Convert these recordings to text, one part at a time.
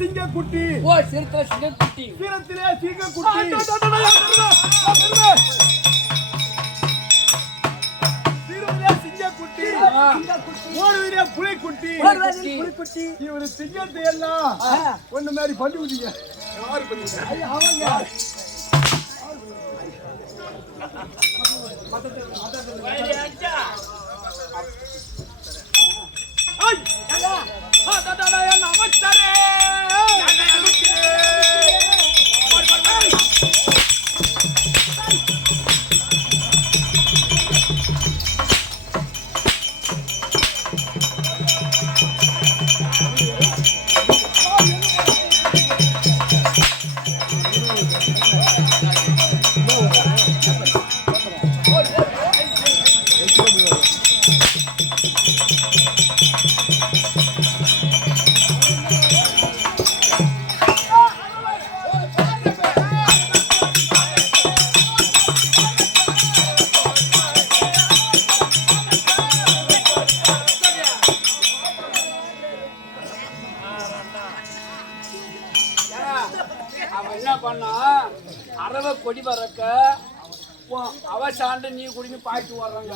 சிங்கக்குட்டி ஓ சிறுத்தை சிங்கக்குட்டி சிறுத்திலே சிங்கக்குட்டி சிறுவிலே சிங்கக்குட்டி ஓடுவிலே புலிக்குட்டி புலிக்குட்டி இவரு சிங்கத்தை எல்லாம் ஒண்ணு மாதிரி பண்ணி விட்டீங்க யாரு பண்ணீங்க அவங்க கொடி பறக்க அவ சாண்டு நீ குடிங்க பாய்ட்டு வர்றாங்க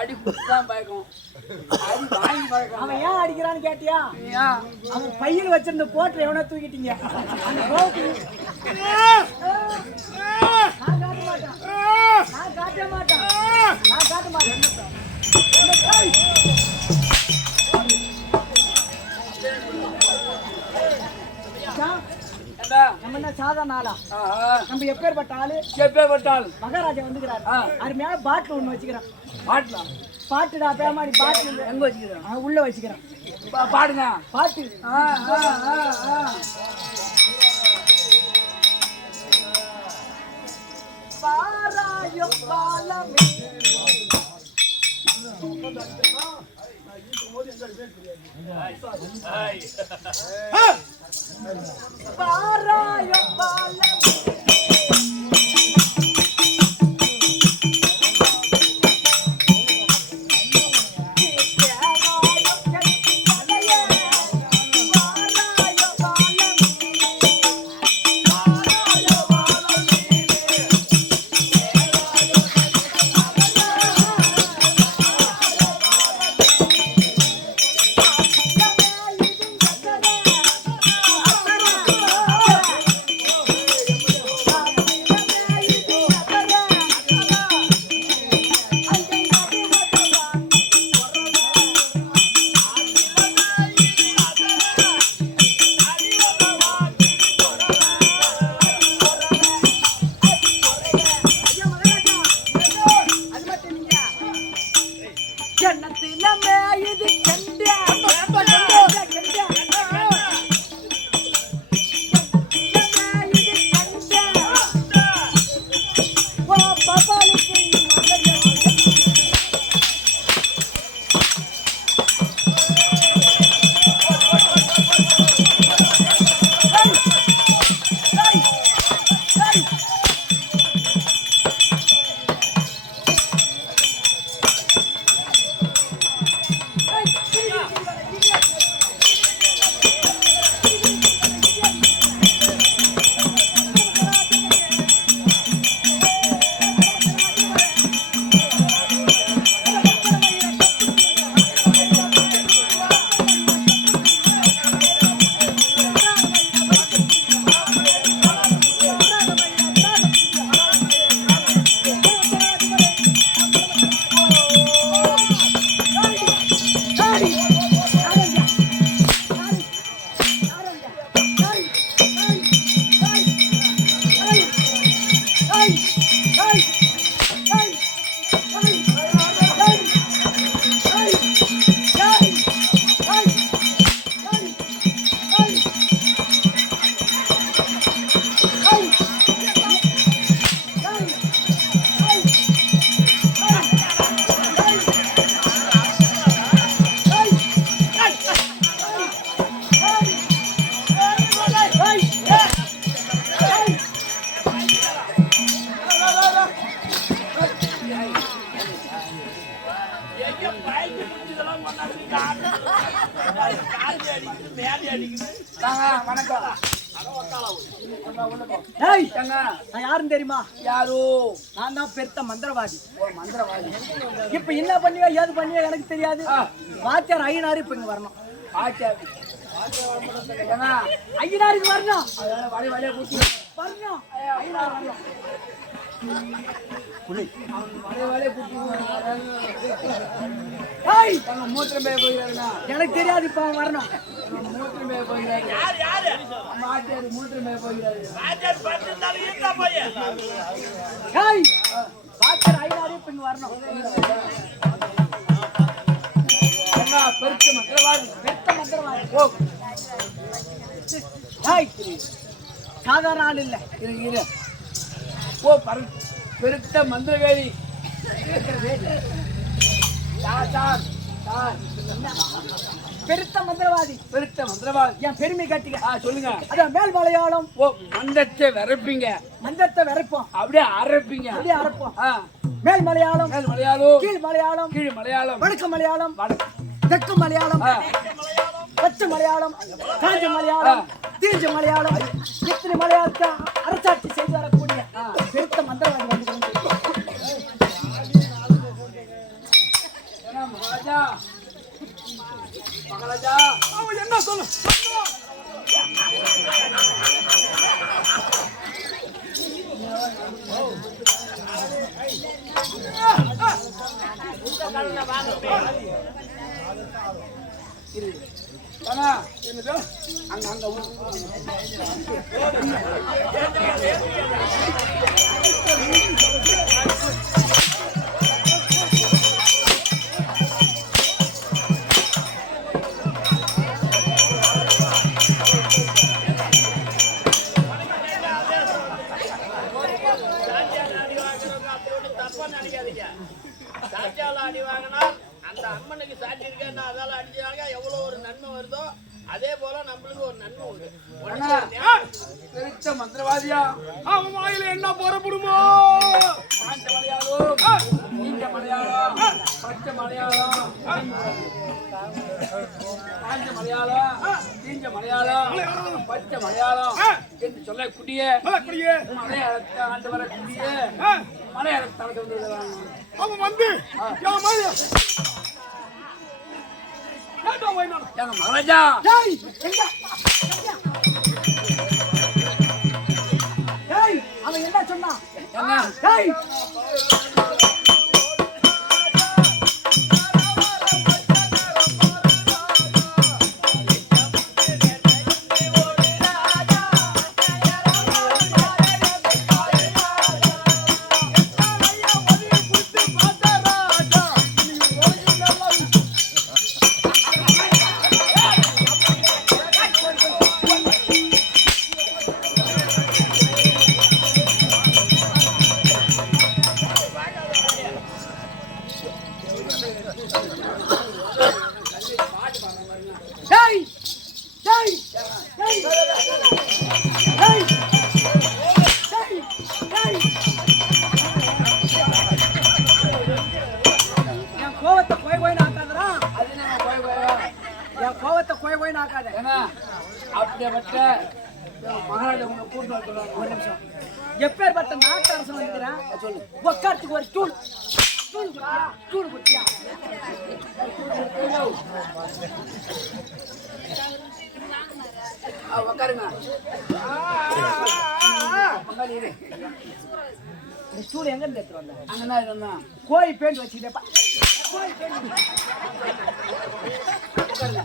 அடி பழக்கம் அவன் ஏன் அடிக்கிறான்னு கேட்டியா? அவன் பையில் வச்சிருந்த போட்டு எவனா தூக்கிட்டீங்க. நான் காட்ட மாட்டேன். நம்ம என்ன சாதாரண ஆளா? நம்ம எப்பேற்பட்ட ஆளு மகாராஜா வந்துக்கிறாரு. அது மேல பாட்டில் ஒண்ணு வச்சுக்கிறேன். பாட்டுடா பேமாடி பாட்டில் எங்க வச்சுக்கிறேன்? உள்ள வச்சுக்கிறேன். பாடுங்க பாட்டு. யாரும் தெரியுமா? யாரோ நான் தான் பெருத்த மந்திரவாதி. மந்திரவாதி. இப்ப என்ன பண்ணியோ ஏது பண்ணியோ எனக்கு தெரியாது. வாத்தியார் ஐயனாரு இப்ப இங்க வரணும். ஐயனாருக்கு வரணும். வரணும். ஐயனார் வரணும். எனக்கு தெரியாது இப்ப வரணும். சாதாரண ஆள் இல்ல. பெருத்த மந்திரவேலி. பெருத்த மந்திரவாதி. பெருத்த மந்திரவாதி. என் பெருமை காட்டிக்க. சொல்லுங்க. அதான் மேல் மலையாளம். மந்தத்தை விரைப்பீங்க. மந்தத்தை விரைப்போம். அப்படியே அரைப்பீங்க. அப்படியே அரைப்போம். மேல் மலையாளம். மேல் மலையாளம். கீழ் மலையாளம். கீழ் மலையாளம். வடக்கு மலையாளம். தெற்கு மலையாளம். பச்சை மலையாளம். காஞ்ச மலையாளம். தீஞ்ச மலையாளம். இத்தனை மலையாளத்தை அரசாட்சி செய்து வரக்கூடிய பெருத்த மந்திரவாதி வந்து மகாராஜா. மகாராஜா என்ன சொல்லு. அங்க நினைக்காதீங்க. சாட்சியால அடி வாங்கினால் அந்த அம்மனுக்கு சாட்சி இருக்கேன்னா அதால அடிச்சாங்க எவ்வளவு ஒரு நன்மை வருதோ அதே போல நம்மளுக்கு ஒரு நன்மை உண்டு. பெருத்த மந்திரவாதியா அவன் வாயில என்ன புறப்படுமோ? காஞ்ச மலையாளம், நீண்ட மலையாளம், பச்சை மலையாளம், காஞ்ச மலையாளம், நீண்ட மலையாளம், பச்சை மலையாளம் என்று சொல்லக்கூடிய மலையாளத்தை ஆண்டு வரக்கூடிய மலையாளத்தை அவன் வந்து மகாராஜா அவன் என்ன சொன்னான்? அப்படிப்பட்ட மகாராஜா உங்களை கூட்டு வர ஒரு நிமிஷம். எப்பேற்பட்ட நாட்டு அரசு வந்துக்கிறேன் சொல்லு. உட்காரத்துக்கு ஒரு ஸ்டூல் ஸ்டூல் குட்டியா உட்காருங்க. ஸ்டூல் எங்க இருந்து எடுத்துட்டு வந்தேன்? அங்கதான் இருந்தான். கோழி பேண்ட் வச்சுக்கிட்டேப்பா. கோழி பேண்ட் உட்காருங்க.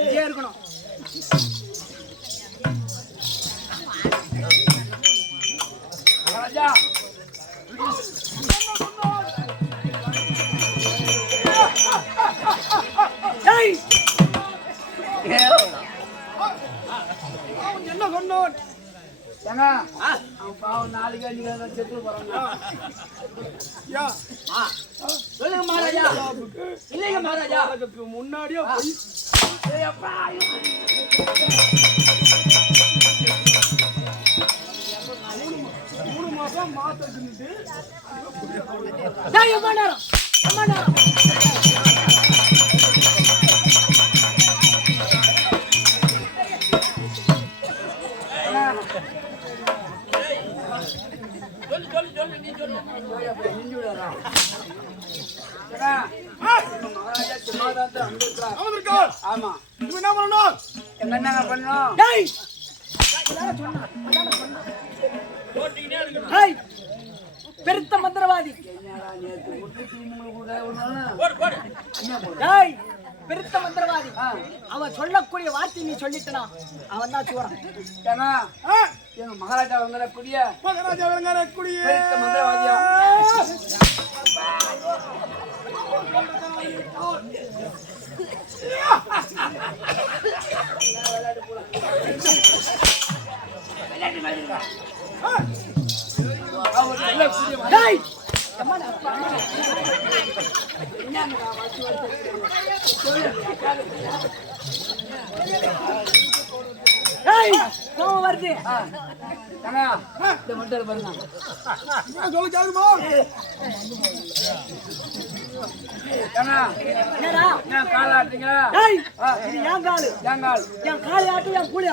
இதே இருக்கணும். மகாராஜா என்ன சொன்னான்? அவன் பாவம் நாளைக்கு அன்னைக்கு செத்து போறாங்க. சொல்லுங்க மகாராஜா. இல்லைங்க மகாராஜா, அதுக்கு முன்னாடியே மூணு மாசம் மாத்திட்டு எம்மா நேரம் எம்மா நேரம் ஆமா என்ன பண்ணணும்? என்னங்க பண்ணணும்? பெருத்த மந்திரவாதி பெருத்த மந்திரவாதி. அவன் சொல்லக்கூடிய வார்த்தை நீ சொல்லிட்டனா அவன் தான் சூறான். எங்க மகாராஜா வரக்கூடிய மகாராஜா வரக்கூடிய பெருத்த மந்திரவாதியா வருது. இந்த மட்டும் பாருங்க. சொல்லு கேளுமா? கால ஆட்டுங்க. இது என் காலு. என் காலை ஆட்டு என் கூலி.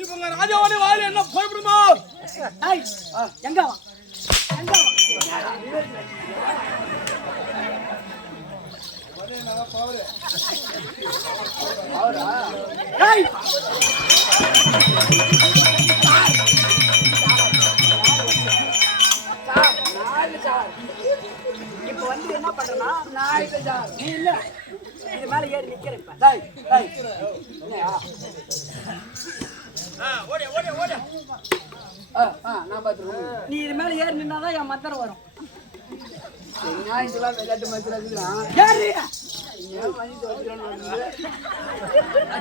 இவங்க ராஜாவோட வாயில என்ன போய்விடுமா? எங்க வா எங்க வா இப்ப வந்து என்ன பண்றனா நீ இல்ல இது மேல ஏறி நிக்கிறேன். ஓடு ஓடு ஓடு. நான் பாத்துறேன். நீ இது மேல ஏறி நின்னாதான் என் மந்திரம் வரும். நான் இதெல்லாம் விளையாட்டு மந்திரம் இருக்குதான். ஏறி ஏன் வாங்கிட்டு வந்துக்கிறேன்னு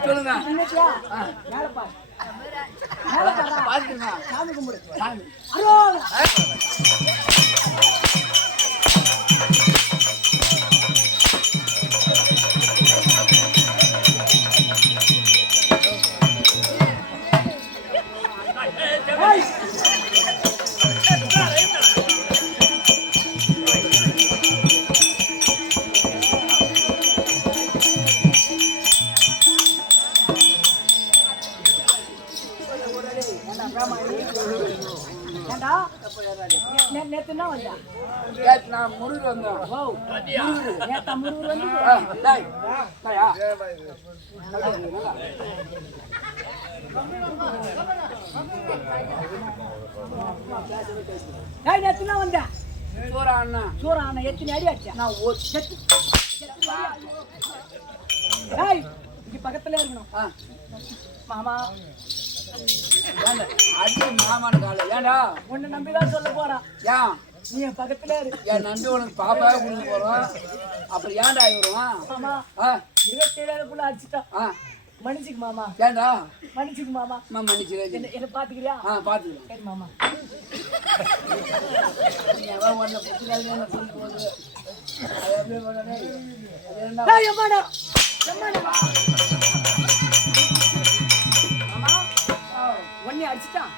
சொல்லுங்க. நின்னுட்டியா? மேல பாரு. மேல பாரு. பாத்துங்க. சாமி கும்பிடு. சாமி. அரோகரா. நேத்து என்ன வந்தா? நான் முருகர் வந்தேன். நேத்தா முருகர் வந்து டேய் டேயா நேத்து என்ன வந்தா? சூரா அண்ணா சூரா அண்ணா எத்தனை அடி அடிச்சா? நான் இங்க பக்கத்துல இருக்கணும். மாமா அடி மாமான கால ஏண்டா உன்னை நம்பிதான் சொல்ல போறான். ஏன் நீ என் பக்கத்துல இரு. என் நம்பி உனக்கு பாப்பாவே கொடுக்க போறோம். அப்புறம் ஏன்டா இவருவான்? மாமா 27 அடிச்சுட்டான். மன்னிச்சுக்கு மாமா. ஏண்டா மன்னிச்சுக்கு மாமா. மன்னிச்சுக்கிறேன். என்ன பாத்துக்கிறியா? பாத்துக்கிறேன். சரி மாமா. ஒன்ன புத்தகால கூட்டிட்டு போகுது. அது அப்படியே பண்ணனே. அது என்ன டேய் எம்மாடா. எம்மாடா. மாமா ஒண்ணே அடிச்சிட்டான்.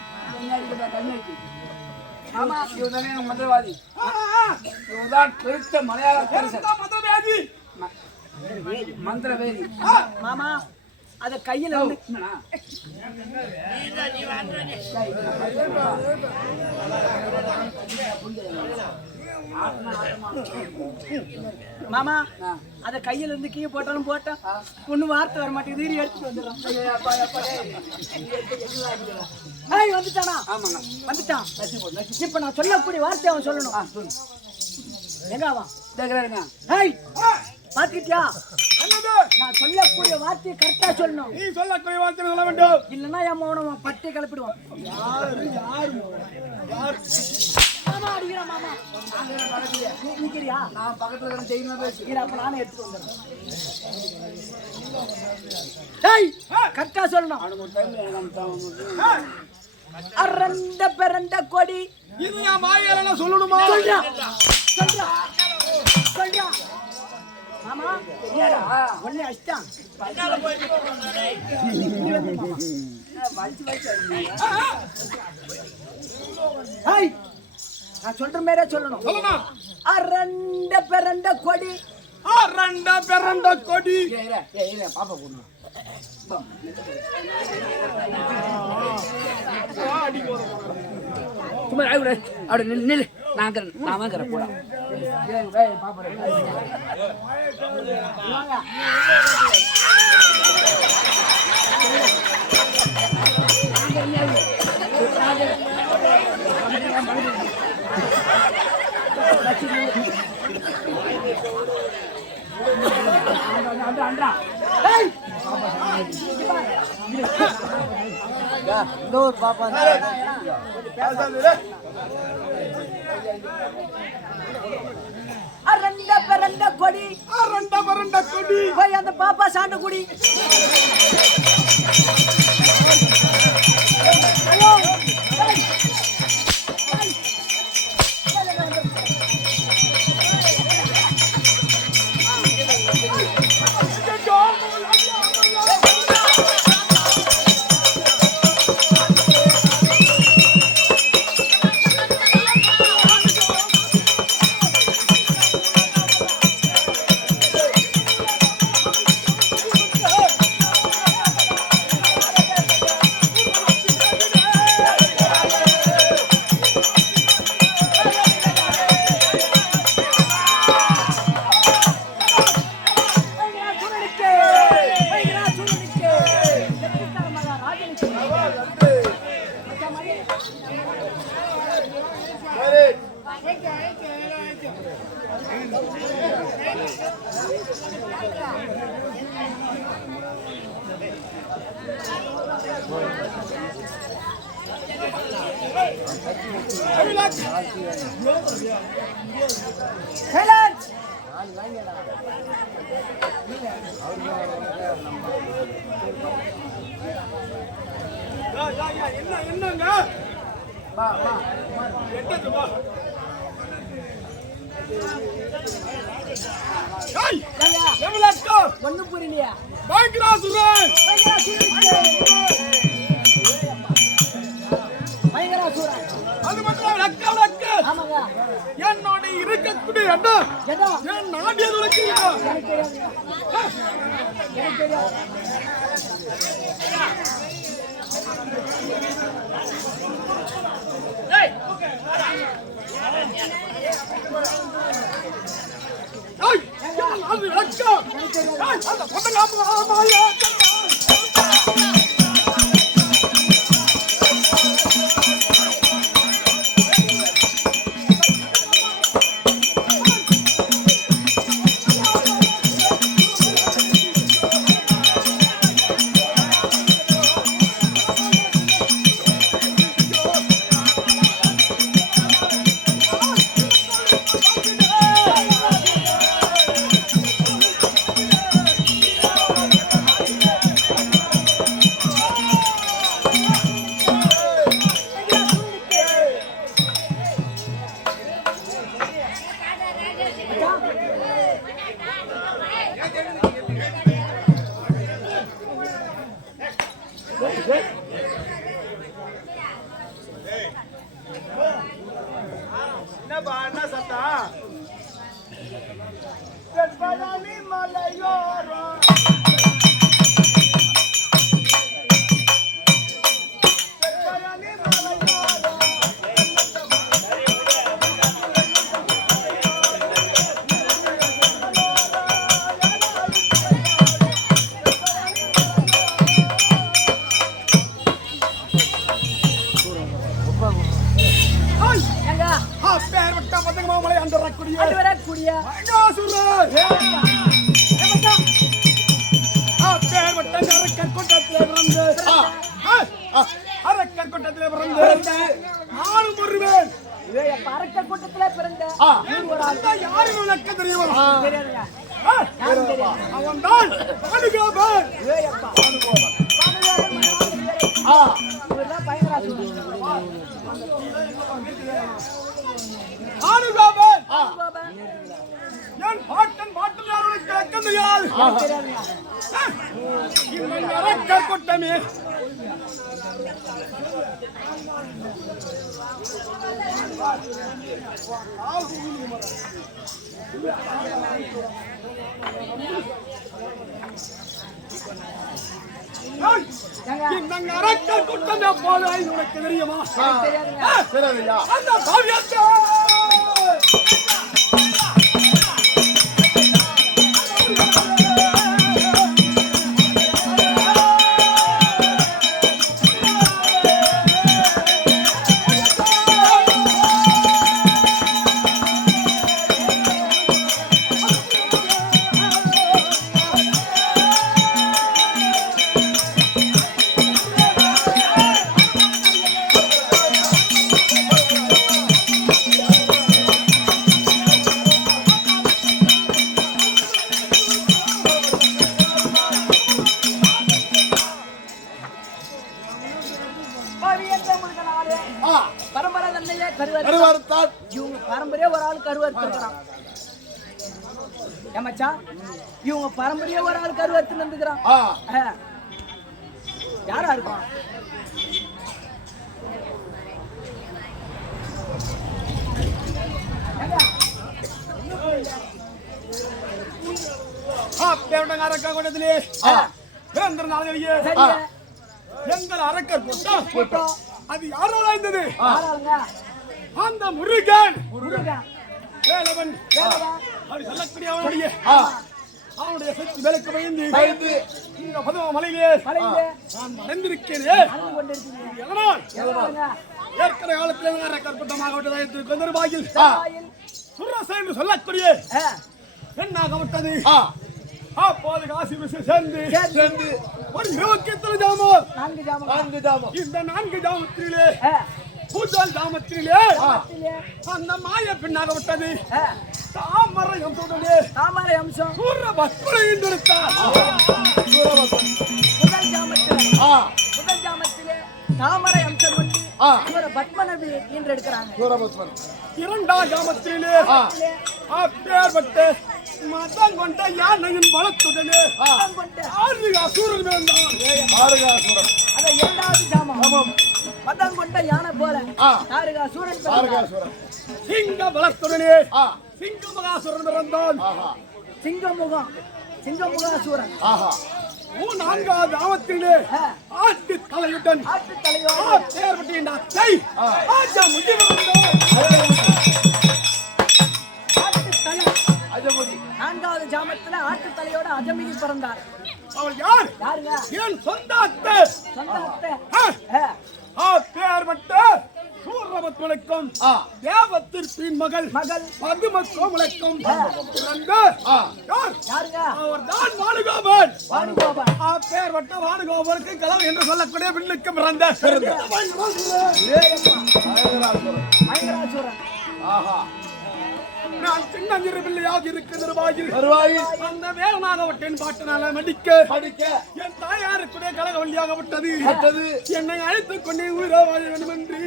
அடிக்கடா கண்ணாடி. ஆமா இவதானே மந்திரவாதி. இவதான் பெருத்த மலையாள அரசர். மந்திரவாதி. மந்திரவேதி. மாமா அத கையில வந்து என்னடா நீ வாங்க நீ. மாமா அத கையில இருந்து கீழே போட்டாலும் போட்டேன். ஒண்ணு வார்த்தை வர மாட்டேங்குது. எடுத்துட்டு வந்துடுறான். வந்துட்டானா? ஆமாங்க வந்துட்டான். இப்ப நான் சொல்லக்கூடிய வார்த்தை அவன் சொல்லணும். எங்க அவன் கேக்குறாருங்க. பாத்துக்கிட்டியா? நான் சொல்லக்கூடிய வார்த்தையை கரெக்டா சொல்லணும். நீ சொல்லக்கூடிய வார்த்தை சொல்ல வேண்டும். இல்லன்னா என் மௌனம் பட்டை கிளப்பிடுவான். மாமா அடிக்கிறான் மாமா. நிக்கிறியா? நான் பக்கத்துல இருக்கிற தெய்வமா பேசு. இல்ல அப்ப நானே எடுத்துட்டு வந்துடுறேன். கரெக்டா சொல்லணும். அவனுக்கு ஒரு டைம் எனக்கு அரண்ட பெரண்ட கொடி. இது நான் வாயால சொல்லணுமா? சொல்றா சொல்றா சொல்றா. மாமா ஏடா ஒண்ணே அடிச்சான். பின்னால போய் நிக்கறோம் டேய். நீ வந்து மாமா வலிச்சு வலிச்சு நான் சொல்ற மாதிரியே சொல்லணும். சொல்லணும். அரண்ட பெரண்ட கொடி. அரண்ட பெரண்ட கொடி. ஏய் பாப்பா போடு. சும்மா அப்படி நில்லு. நான் வாங்குறேன் போடா. பாப்பா பாப்பா அரண்ட பெரண்ட கொடி. அரண்ட பெரண்ட கொடி. போய் அந்த பாப்பா சாண்ட குடி. ஐயோ Hey! சைலன்ஸ். என்னங்க ஒண்ணும் புரியலையா? பயங்கராசுரன் பயங்கராசுரன். அது மட்டும் லக்க ஆமாங்க. என்னோட இருக்கக்கூடிய இடம் என் நாட்டியது எனக்கு தெரியாதுங்க. எனக்கு தெரியாது. அது லக்க அந்த பொட்டங்க என்னப்பா என்ன சத்தம் மலையோரம் கூட்டத்திலே பிறந்த அவன்தான் பாதுகாப்பன். என் பாட்டன் பாட்டன் யாருக்கு இலக்கம் தெரியாது. கூட்டமே இந்த அரக்கர் கூட்டம் எப்போது உனக்கு தெரியுமா? அந்த காவியத்தை பரம்பரையா ஒரு ஆள் கருவறுத்திருக்கிறான். ஏமாச்சா இவங்க பரம்பரையா ஒரு ஆள் கருவறுத்து வந்துக்கிறான். யாரா இருக்கும்? அரக்க கூட்டத்திலே பிறந்த நாளிலேயே எங்கள் அரக்கர் கூட்டம் அது யாரால இருந்தது? அந்த முருகன் வேலவன் சொல்லக்கூடிய அவனுடைய சக்தி வேலைக்கு பயந்து இந்த பதுவ மலையிலே நான் மறைந்திருக்கிறேன். ஏற்கனவே காலத்தில் அரக்கர் கூட்டமாக விட்டதாயிரத்தில் சுரசை என்று சொல்லக்கூடிய பெண்ணாக விட்டது. அப்போது காசி சேர்ந்து ஒரு 27 ஜாமம் இந்த 4 ஜாமத்திலே முதல் தாமத்திலே தாமத்திலே அந்த மாய பின்னாக விட்டது ஆ, தாமரை அம்சத்துடனே தாமரை அம்சம் சூர பத்மனை எடுத்தார். முதல் ஜாமத்திலே முதல் ஜாமத்திலே தாமரை அம்சம் கொண்டு ஒரு பத்மநபி ஈன்றெடுக்கிறாங்க. இரண்டாம் ஜாமத்திலே அப்பேற்பட்ட மதம் கொண்ட யானையின் பலத்துடனே ஆறுகாசூரன் வேண்டான். அத இரண்டாவது ஜாமம் மதம் கொண்ட யானை போல தாரகாசூரன் பிறந்தார். சிங்க பலத்துடனே சிங்க மகாசுரன் பிறந்தான். சிங்கமுகம் சிங்கமுகாசூரன் நான்காவது ஜாமத்திலே ஆட்டு தலையுடன் ஆட்டு தலையோடு அப்பேற்பட்ட அத்தை ஆஜா முதியவன் ஆட்டு தலை நான்காவது ஜாமத்துல ஆட்டு தலையோட அஜமிகி பிறந்தார். அவள் யார்? யாருங்க? என் சொந்த அத்தை. சொந்த அத்தை. அப்பேற்பட்ட சூரபத்மனுக்கும் தேவத்திற்பின் மகள் பதும கோமலுக்கும் பிறந்த யார்? யாருங்க? அவர் தான் வானுகோபன். வானுகோபன். அப்பேற்பட்ட வானுகோபனுக்கு கலவு என்று சொல்லக்கூடிய வில்லுக்கு பிறந்த மயங்கராசூரன். நான் சின்னஞ்சிறு பிள்ளையாக இருக்கு நிர்வாகி அந்த வேலனாகவற்றின் பாட்டினால மடிக்க என் தாயாருக்குடைய கலகவல்லியாக விட்டது. என்னை அழைத்துக் கொண்டே உயிரோ வாழ வேண்டும் என்று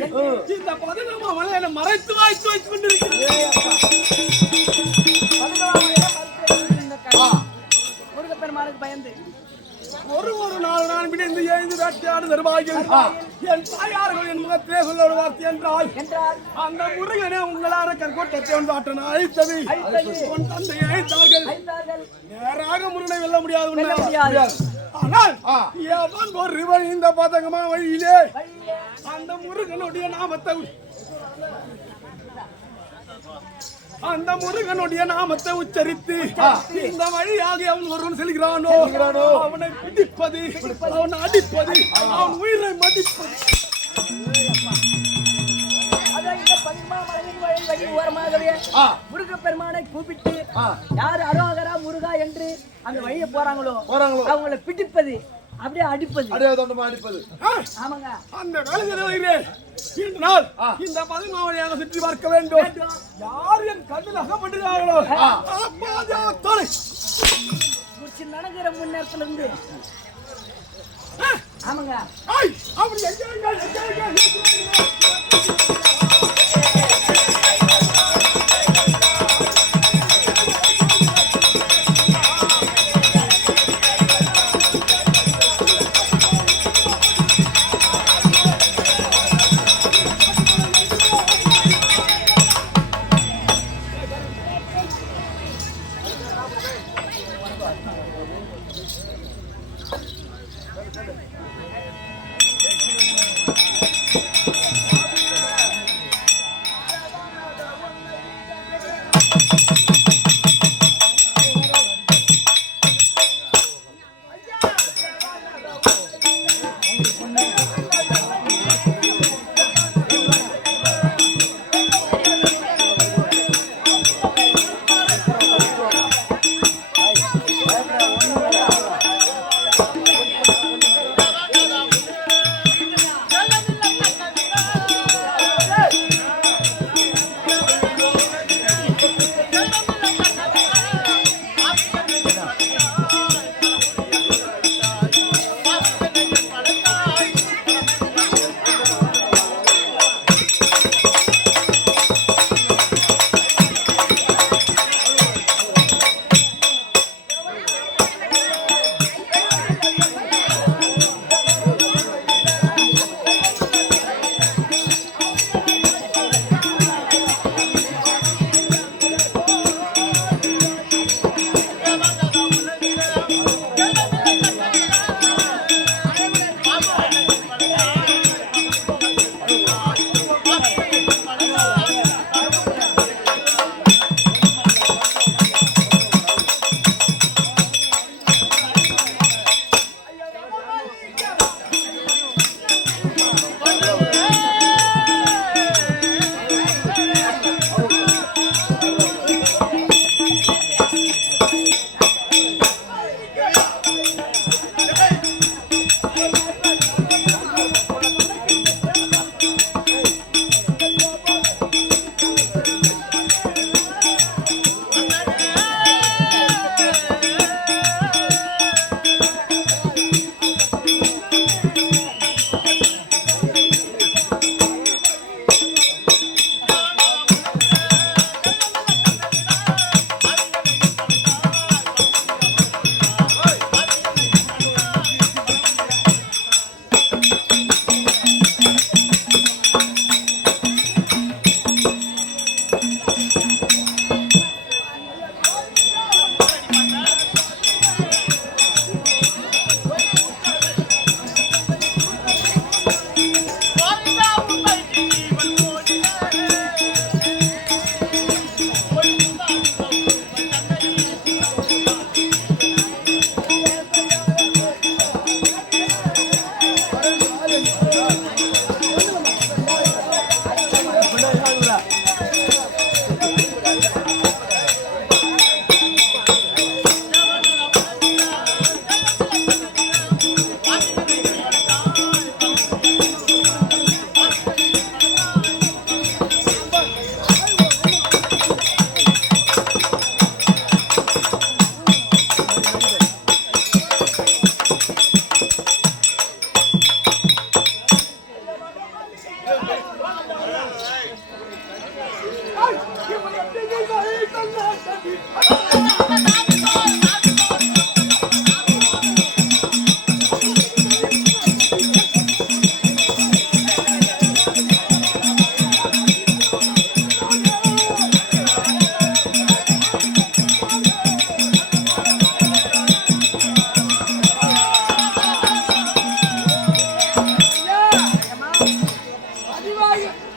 இந்த 11ஆம் மலையில மறைத்து வாய்த்து வைத்துக் கொண்டிருக்கிறேன். முருகப்பெருமானுக்கு பயந்து ஒரு நாள் நான் விடிந்து எழுந்து வேட்டையாடு நிர்வாகிகள் என் தாயார்கள் என் முகத்திலே சொல்ல ஒரு வார்த்தை என்றால் அந்த முருகனே உங்களான கற்கோட்டத்தை ஒன்று ஆற்றன அழைத்தது உன் தந்தையை அழைத்தார்கள். நேராக முருகனை வெல்ல முடியாது. ஆனால் எவன் ஒரு வழி இந்த பதங்கமா வழியிலே அந்த முருகனுடைய நாமத்தை உச்சரித்து இந்த வழியாக அவன் ஒருவன் செல்கிறானோ அவனை பிடிப்பது, அவனை அடிப்பது, அவன் உயிரை மதிப்பது. முருகப்பெருமானை கூப்பிட்டு யாரு அரோகரா முருகா என்று அந்த வழியை போறாங்களோ அவங்களை பிடிப்பது, அப்படியே அடிப்பது. ஆமாங்க. அந்த வேலையில் இன்று நாள் இந்த 11ஆம் வழியாக சுற்றி பார்க்க வேண்டும். யார் என் கண்ணில் அகப்பட்டுகிறார்களோ நடக்கிற முன்னேறத்துல இருந்து ஆமாங்க. அப்படி எங்க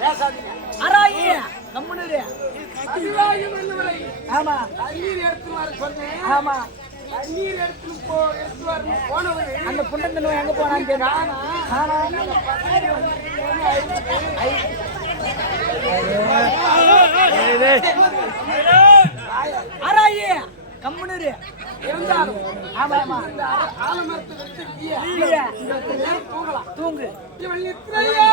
பேசாதீங்க. அராயி கம்முனு. ஆமா தண்ணீர் எடுத்து வர சொன்னேன். ஆமா தண்ணீர் எடுத்து போனவங்க அந்த புண்டந்தனும் எங்க போனான்னு கேட்டா அராயி கம்முனு இருந்தாலும் ஆமா ஆமா ஆலமரத்தை வச்சு தூங்கலாம். தூங்கு இவன் நித்திரையா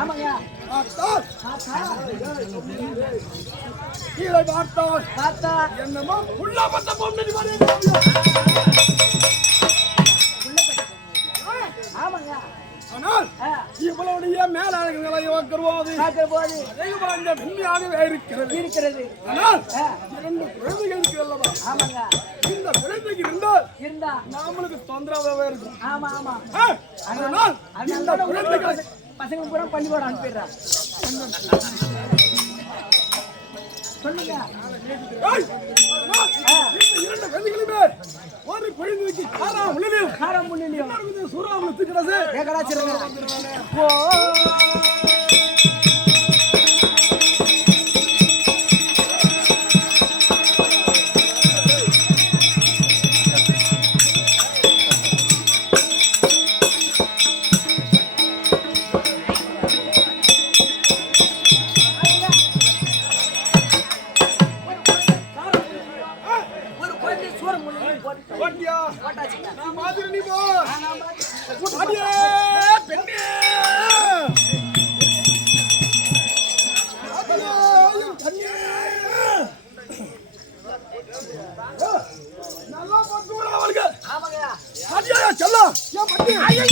ஆமாங்க கீழே பார்த்தால் பார்த்தா என்னமோ உள்ள பத்த பொண்ணு மாதிரி ஆமாங்க ஆனால் இவளுடைய மேலாளர்களை வைக்கிறோம் போது அதிகமாக மென்மையாகவே இருக்கிறது இருக்கிறது. ஆனால் 2 குழந்தைகள் இருக்கிறல்லவா ஆமாங்க இந்த குழந்தைக்கு இருந்தால் இருந்தா நாமளுக்கு தொந்தரவாகவே இருக்கும். ஆமா ஆமா அதனால் இந்த குழந்தைகளை பசங்க பூரா பள்ளிக்கூடம் அனுப்பிடுறான். சொல்லுங்க ஏய், அதனால் இந்த 2 குழந்தைகளுமே ஒரு குழந்தைக்கு காரம் உள்ளிலும் காரம் முன்னிலையும் சூறாவளத்துக்கு கிடச்சு ஏகடாச்சிருங்க ஓ ஓட்டியா நான் மாதிரி நீ போ அடியே பெண்ணே நல்லா பார்த்து அவளுக்கு அடியா செல்லம் ஏன் பட்டி ஐயோ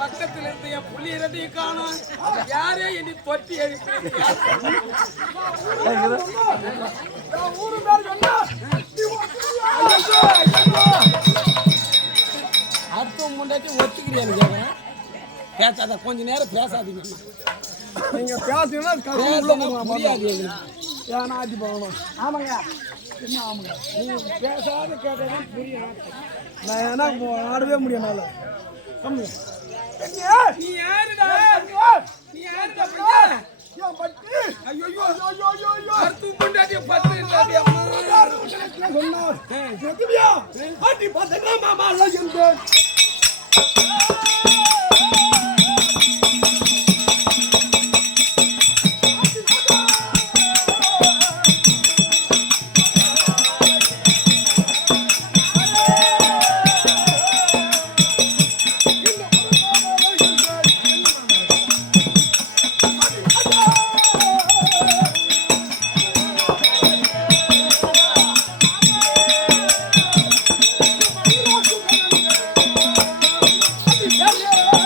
பக்கத்துல இருந்து என் புள்ளி இரண்டையும் காணும். யாரே என்னை தொட்டி எழுப்பி அர்த்தம் முன்னாடி ஒத்துக்கிறேன் கேட்கறேன். பேசாத கொஞ்ச நேரம் பேசாதீங்க. நீங்க பேசுனா முடியாது. ஏன்னா ஆட்டி போகணும். ஆமாங்க என்ன ஆமாங்க நீங்க பேசாத கேட்டதான் புரியும். நான் ஏன்னா ஆடவே முடியும் என்னால. நீ யாருடா? நீ யாருடா பையன்? ஏன் பட்டி ஐயோ அர்த்தம் முன்னாடி பத்திரண்டாடி சொன்னார் எதுவியா ஆட்டி பார்த்தா மாமா எல்லாம் இருந்து Yeah.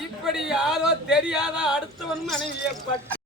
இப்படி யாரோ தெரியாத அடுத்தவன் மனைவியை பற்றி